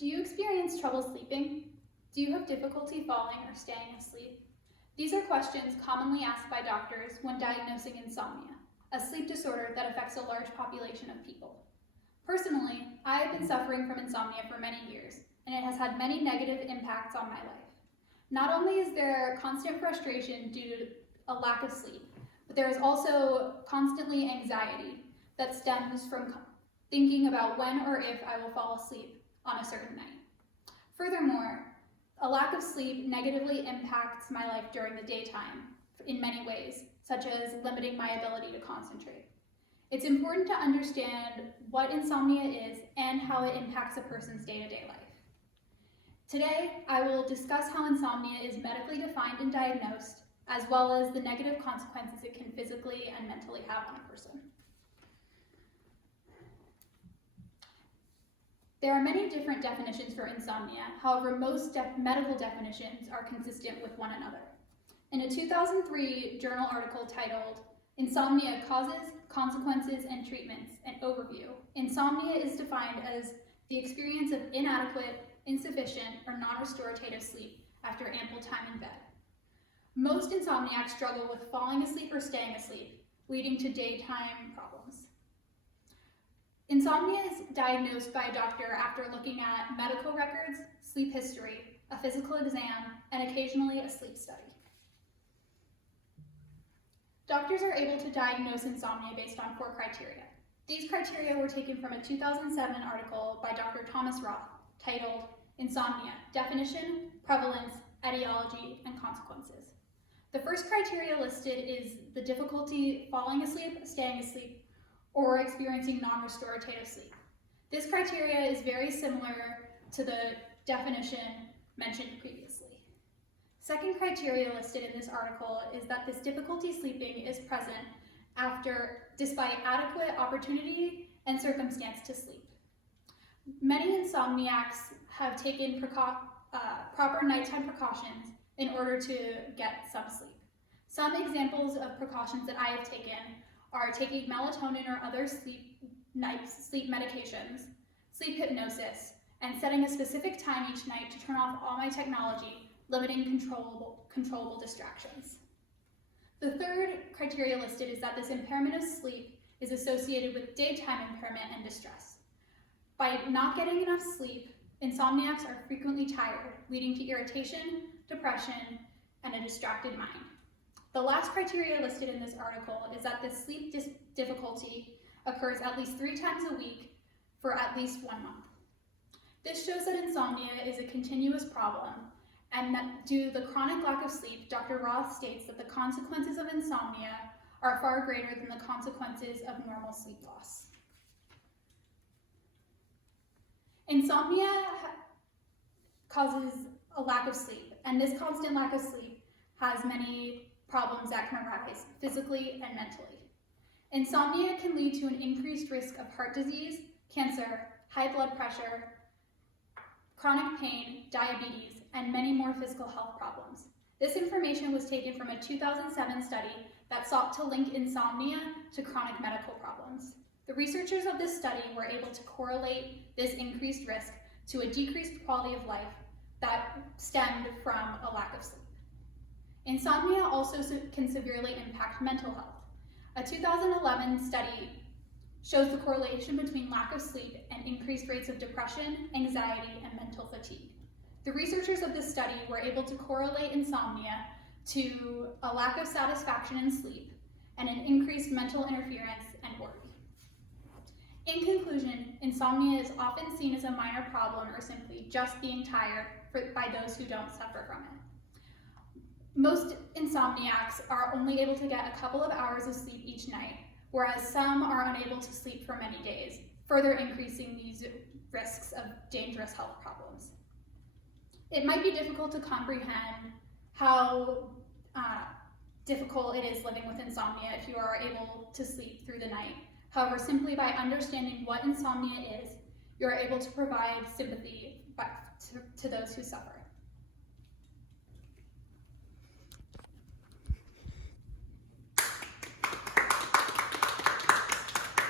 Do you experience trouble sleeping? Do you have difficulty falling or staying asleep? These are questions commonly asked by doctors when diagnosing insomnia, a sleep disorder that affects a large population of people. Personally, I have been suffering from insomnia for many years, and it has had many negative impacts on my life. Not only is there constant frustration due to a lack of sleep, but there is also constantly anxiety that stems from thinking about when or if I will fall asleep on a certain night. Furthermore, a lack of sleep negatively impacts my life during the daytime in many ways, such as limiting my ability to concentrate. It's important to understand what insomnia is and how it impacts a person's day-to-day life. Today, I will discuss how insomnia is medically defined and diagnosed, as well as the negative consequences it can physically and mentally have on a person. There are many different definitions for insomnia. However, most medical definitions are consistent with one another. In a 2003 journal article titled Insomnia Causes, Consequences, and Treatments, an Overview, insomnia is defined as the experience of inadequate, insufficient, or non-restorative sleep after ample time in bed. Most insomniacs struggle with falling asleep or staying asleep, leading to daytime problems. Insomnia is diagnosed by a doctor after looking at medical records, sleep history, a physical exam, and occasionally a sleep study. Doctors are able to diagnose insomnia based on 4 criteria. These criteria were taken from a 2007 article by Dr. Thomas Roth titled Insomnia, Definition, Prevalence, Etiology, and Consequences. The first criteria listed is the difficulty falling asleep, staying asleep, or experiencing non-restorative sleep. This criteria is very similar to the definition mentioned previously. Second criteria listed in this article is that this difficulty sleeping is present despite adequate opportunity and circumstance to sleep. Many insomniacs have taken proper nighttime precautions in order to get some sleep. Some examples of precautions that I have taken are taking melatonin or other sleep medications, sleep hypnosis, and setting a specific time each night to turn off all my technology, limiting controllable distractions. The third criteria listed is that this impairment of sleep is associated with daytime impairment and distress. By not getting enough sleep, insomniacs are frequently tired, leading to irritation, depression, and a distracted mind. The last criteria listed in this article is that the sleep difficulty occurs at least 3 times a week for at least 1 month. This shows that insomnia is a continuous problem, and that due to the chronic lack of sleep, Dr. Roth states that the consequences of insomnia are far greater than the consequences of normal sleep loss. Insomnia causes a lack of sleep, and this constant lack of sleep has many problems that can arise physically and mentally. Insomnia can lead to an increased risk of heart disease, cancer, high blood pressure, chronic pain, diabetes, and many more physical health problems. This information was taken from a 2007 study that sought to link insomnia to chronic medical problems. The researchers of this study were able to correlate this increased risk to a decreased quality of life that stemmed from a lack of sleep. Insomnia also can severely impact mental health. A 2011 study shows the correlation between lack of sleep and increased rates of depression, anxiety, and mental fatigue. The researchers of this study were able to correlate insomnia to a lack of satisfaction in sleep and an increased mental interference and worry. In conclusion, insomnia is often seen as a minor problem or simply just being tired by those who don't suffer from it. Most insomniacs are only able to get a couple of hours of sleep each night, whereas some are unable to sleep for many days, further increasing these risks of dangerous health problems. It might be difficult to comprehend how difficult it is living with insomnia if you are able to sleep through the night. However, simply by understanding what insomnia is, you are able to provide sympathy to those who suffer.